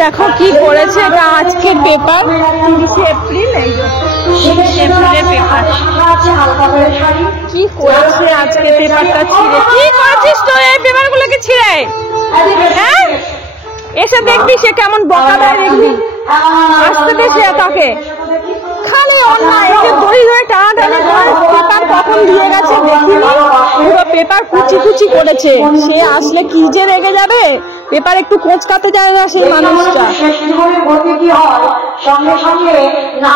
দেখো কি করেছে, এটা আজকে পেপার 30 এপ্রিল, এপ্রিলের পেপার। কি করেছে আজকে পেপারটা ছিঁড়ে? কি করেছিস তো এই পেপারগুলোকে ছিঁড়ে? হ্যাঁ, এসে দেখবি সে কেমন বকা দেয়, দেখবি আসতে দে সে তাকে। খালি অন্যায়, এই যে দড়ি ধরে টানাটানি করে পেপার কখন দিয়ে গেছে দেখিনি, পুরো পেপার কুচি কুচি করেছে। সে আসলে কি যে রেগে যাবে, পেপার একটু কোঁচকাতে যায় না সেই মানুষটা।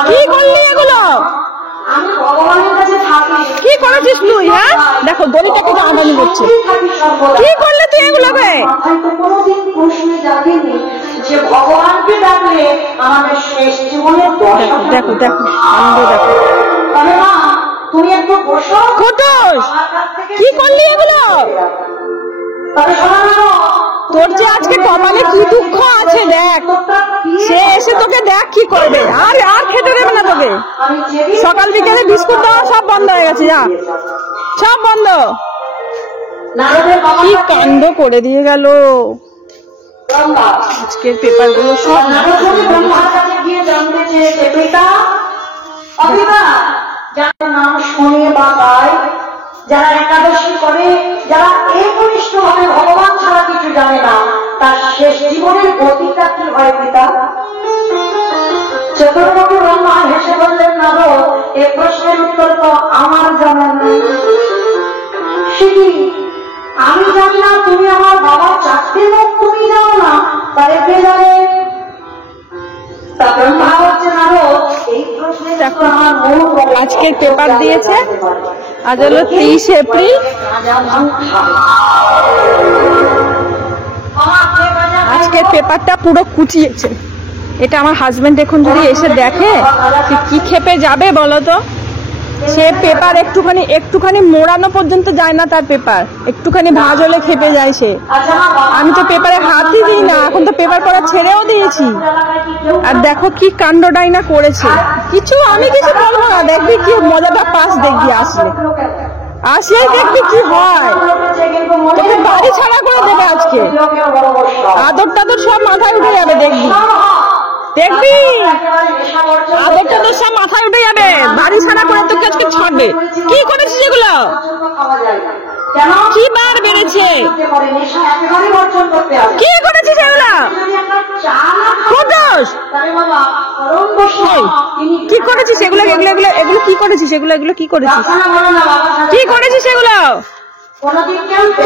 কি করলি এগুলো? কি করেছিস তুই? হ্যাঁ দেখো দড়িটাকে টানাটানি করছে। কি করলে তুই এগুলো? দেখো দেখো আনন্দ দেখো। কি করলি এগুলো? তোর যে আজকে কপালে কি দুঃখ আছে দেখ, সে এসে তোকে দেখ কি করবে। আর আর খেতে দেবে না তোকে। সকাল বিকেলে বিস্কুট দেওয়া সব বন্ধ হয়ে গেছে, যা সব বন্ধ। কি কাণ্ড করে দিয়ে গেল আজকের পেপার গুলো সব। যারা একাদশী করে, যারা একনিষ্ঠ ভাবে ভগবান ছাড়া কিছু জানে না, তার শেষ জীবনের গতিটা কি হয় পিতা? চতুর্মুখী ব্রহ্মা হেসে বললেন, নারদ, এ প্রশ্নের উত্তর তো আমার জানা নেই। সেটি আমি জানি না, তুমি আমার বাবা চাকরি মুখ তুমি জানো না, তাহলে কে জানে? আজকের পেপার দিয়েছে, আজ হলো 30 এপ্রিল। আজকের পেপারটা পুরো কুচিয়েছে। এটা আমার হাজবেন্ড এখন যদি এসে দেখে কি খেপে যাবে বলো তো। সে পেপার একটুখানি মোড়ানো পর্যন্ত যায় না, তার পেপার একটুখানি ভাঁজ হলে খেপে যায় সে। আমি তো পেপারে হাতই দিই না, এখন তো পেপার পড়া ছেড়েও দিয়েছি। আর দেখো কি কাণ্ডটাই না করেছে। আমি কিছু বলবো না, দেখবি কি মজাটা পাস, দেখবি আসলেই দেখবি কি হয়। তোকে বাড়ি ছাড়া করে দেবে আজকে, আদর টাদর সব মাথায় উঠে যাবে, দেখবি আদরটা তো সব মাথায় উঠে যাবে, বাড়ি ছাড়া করে তোকে আজকে ছাড়বে। কি করেছিস এগুলো? কি বার বেড়েছে? কি করেছিস এগুলো? কি করেছিস এগুলো? এগুলো কি করেছিস? এগুলো কি করেছিস? কি করেছিস এগুলো?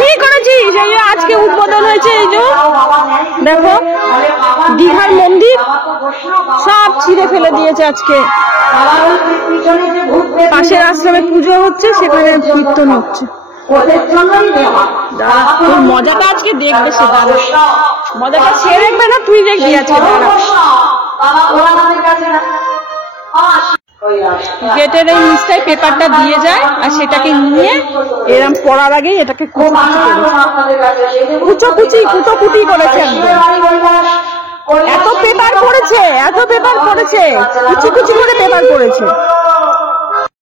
কি করেছিস? এই যে আজকে উদ্বোধন হয়েছে, এই যে দেখো দীঘার মন্দির সব ছিঁড়ে ফেলে দিয়েছে আজকে। পাশের আশ্রমে পুজো হচ্ছে, সেখানে কীর্তন হচ্ছে। মজাটা আজকে দেখবে সে, মজাটা সে দেখবে না, তুই দেখবি আজকে। গেটের এই নিচটায় পেপারটা দিয়ে যায়, আর সেটাকে নিয়ে এরম পড়ার আগেই এটাকে কুচি করেছে। এত পেপার পড়েছে, কুচি করে পেপার পড়েছে।